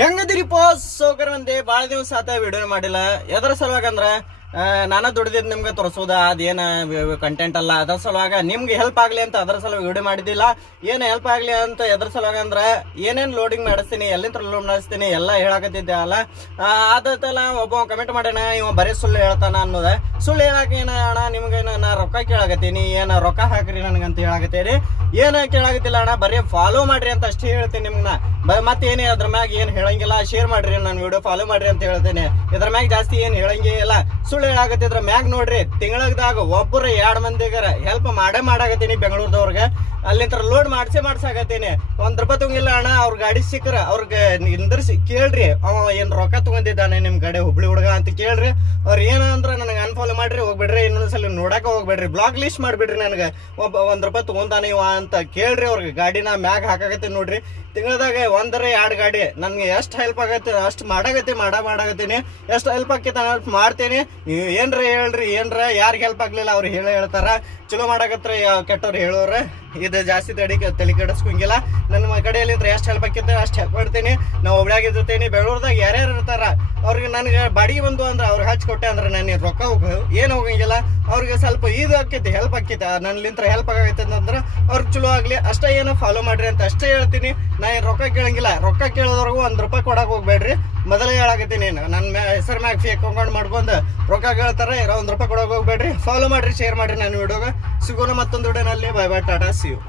ಹೆಂಗದಿರಿಪ್ಪ ಸೌಕರ್ಯ ಮಂದಿ ಭಾಳ ದಿವಸ ಆತ ವಿಡಿಯೋ ಮಾಡಿಲ್ಲ. ಎದ್ರ ಸಲುವಾಗಿ ಅಂದ್ರೆ ನಾನು ದುಡ್ದಿದ್ದು ನಿಮ್ಗೆ ತೋರಿಸೋದ ಅದೇನ ಕಂಟೆಂಟ್ ಅಲ್ಲ, ಅದ್ರ ಸಲುವಾಗ ನಿಮ್ಗೆ ಹೆಲ್ಪ್ ಆಗಲಿ ಅಂತ ಅದ್ರ ಸಲುವಾಗಿ ವಿಡಿಯೋ ಮಾಡಿದ್ದಿಲ್ಲ. ಏನು ಹೆಲ್ಪ್ ಆಗಲಿ ಅಂತ ಎದ್ರ ಸಲುವಾಗಿ ಅಂದ್ರೆ ಏನೇನು ಲೋಡಿಂಗ್ ಮಾಡಿಸ್ತೀನಿ, ಎಲ್ಲಿಂದ ಲೋಡ್ ಮಾಡಿಸ್ತೀನಿ ಎಲ್ಲ ಹೇಳಕತ್ತಿದ್ದೆ ಅಲ್ಲ. ಆದತ್ತಲ್ಲ ಒಬ್ಬ ಕಮೆಂಟ್ ಮಾಡ್ಯಾನ, ಇವ ಬರೀ ಸುಳ್ಳು ಹೇಳ್ತಾನ ಅನ್ನೋದ. ಸುಳ್ಳು ಹೇಳಕ್ಕೆ ಏನ ಅಣ್ಣ ನಿಮ್ಗೇನು ನಾ ರೊಕ್ಕ ಕೇಳಾಕತ್ತೀನಿ, ಏನು ರೊಕ್ಕ ಹಾಕ್ರಿ ನನಗಂತ ಹೇಳಾಕತ್ತೀರಿ. ಏನು ಕೇಳಾಕತ್ತಿಲ್ಲ ಅಣ್ಣ, ಬರೀ ಫಾಲೋ ಮಾಡ್ರಿ ಅಂತ ಅಷ್ಟೇ ಹೇಳ್ತೀನಿ ನಿಮ್ನ. ಮತ್ತೇನೇ ಅದ್ರ ಮ್ಯಾಗ ಏನು ಹೇಳಂಗಿಲ್ಲ. ಶೇರ್ ಮಾಡ್ರಿ, ನನ್ನ ವಿಡಿಯೋ ಫಾಲೋ ಮಾಡ್ರಿ ಅಂತ ಹೇಳ್ತೇನೆ. ಇದ್ರ ಮ್ಯಾಗ ಜಾಸ್ತಿ ಏನು ಹೇಳಂಗೇ ಇಲ್ಲ. ಸುಳ್ಳು ಹೇಳಾಕತ್ತಿದ್ರ ಮ್ಯಾಗ ನೋಡ್ರಿ, ತಿಂಗಳದಾಗ ಒಬ್ಬರು 2 ಮಂದಿಗಾರ ಹೆಲ್ಪ್ ಮಾಡಾಕತ್ತೀನಿ ಬೆಂಗಳೂರದವ್ರಿಗೆ. ಅಲ್ಲಿಂದ ಲೋಡ್ ಮಾಡ್ಸಾಕತ್ತೀನಿ. ₹1 ತಗೊಂಗಿಲ್ಲ ಅಣ್ಣ. ಅವ್ರ ಗಾಡಿ ಸಿಕ್ಕರ ಅವ್ರಿಗೆ ನಿಂದ್ರಿಸಿ ಕೇಳ್ರಿ, ಅವ ಏನ್ ರೊಕ್ಕ ತಗೊಂಡಿದ್ದಾನೆ ನಿಮ್ ಕಡೆ ಹುಬ್ಳಿ ಹುಡುಗ ಅಂತ ಕೇಳ್ರಿ. ಅವ್ರ ಏನಂದ್ರ ನನಗೆ ಅನ್ಫಾಲೋ ಮಾಡ್ರಿ, ಹೋಗ್ಬಿಡ್ರಿ, ಇನ್ನೊಂದ್ಸಲ ನೋಡಾಕ ಹೋಗ್ಬೇಡ್ರಿ, ಬ್ಲಾಕ್ ಲಿಸ್ಟ್ ಮಾಡ್ಬಿಡ್ರಿ. ನನಗೆ ₹1 ತಗೊಂತಾನೆ ಇವ ಅಂತ ಕೇಳ್ರಿ. ಅವ್ರಿಗೆ ಗಾಡಿನ ಮ್ಯಾಗ ಹಾಕಾಕತ್ತೀನಿ ನೋಡ್ರಿ. ತಿಂಗಳದಾಗ 1-2 ಗಾಡಿ ನನ್ಗೆ ಎಷ್ಟು ಹೆಲ್ಪ್ ಆಗತ್ತೆ ಅಷ್ಟು ಮಾಡಾಕತ್ತೀನಿ. ಎಷ್ಟು ಹೆಲ್ಪ್ ಆಕೈತೆ ಹೆಲ್ಪ್ ಮಾಡ್ತೇನೆ. ನೀವು ಏನ್ರ ಹೇಳ್ರಿ, ಏನ್ರ ಯಾರಿಗೆ ಹೆಲ್ಪ್ ಆಗ್ಲಿಲ್ಲ ಅವ್ರು ಹೇಳ್ತಾರ. ಚಲೋ ಮಾಡಾಕತ್ರ ಕೆಟ್ಟವ್ರು ಹೇಳೋರ. ಇದು ಜಾಸ್ತಿ ತಲೆ ಕೆಡಿಸ್ಕೊಂಗಿಲ್ಲ. ನನ್ನ ಕಡೆಯಲ್ಲಿ ಎಷ್ಟು ಹೆಲ್ಪ್ ಆಕೈತೆ ಅಷ್ಟು ಹೆಲ್ಪ್ ಮಾಡ್ತೀನಿ. ನಾವು ಒಬ್ಬಳಾಗಿರ್ತೇನೆ. ಬೆಂಗಳೂರದಾಗ ಯಾರ್ಯಾರು ಇರ್ತಾರ ಅವ್ರಿಗೆ ನನಗೆ ಬಾಡಿಗೆ ಬಂದು ಅಂದ್ರೆ ಅವ್ರಿಗೆ ಹಚ್ಕೊಟ್ಟೆ ಅಂದ್ರೆ ನಾನು ರೊಕ್ಕ ಏನು ಹೋಗಂಗಿಲ್ಲ. ಅವ್ರಿಗೆ ಸ್ವಲ್ಪ ಇದು ಆಕೈತಿ, ಹೆಲ್ಪ್ ಆಕೈತೆ. ನನ್ನಿಂತ್ರ ಹೆಲ್ಪ್ ಆಗೈತೆ ಅಂತಂದ್ರೆ ಅವ್ರಿಗೆ ಚಲೋ ಆಗ್ಲಿ ಅಷ್ಟೇ. ಏನೋ ಫಾಲೋ ಮಾಡ್ರಿ ಅಂತ ಅಷ್ಟೇ ಹೇಳ್ತೀನಿ. ನಾ ಏನು ರೊಕ್ಕ ಕೇಳಂಗಿಲ್ಲ. ರೊಕ್ಕ ಕೇಳೋದ್ರಿಗೂ ₹1 ಕೊಡಕ್ಕೆ ಹೋಗ್ಬೇಡ್ರಿ. ಮೊದಲೇ ಹೇಳಾಕತ್ತೀನಿ, ನನ್ನ ಹೆಸರು ಮ್ಯಾಗ ಫೇಕ್ ಅಕೌಂಟ್ ಮಾಡ್ಕೊಂಡು ರೊಕ್ಕ ಕೇಳ್ತಾರೆ. ₹1 ಕೊಡಕ್ಕೆ ಹೋಗ್ಬೇಡ್ರಿ. ಫಾಲೋ ಮಾಡ್ರಿ, ಶೇರ್ ಮಾಡ್ರಿ ನನ್ನ ವಿಡಿಯೋಗೆ. ಸಿಗೋಣ ಮತ್ತೊಂದು ವಿಡಿಯೋನಲ್ಲಿ. Bye bye, tata, see you.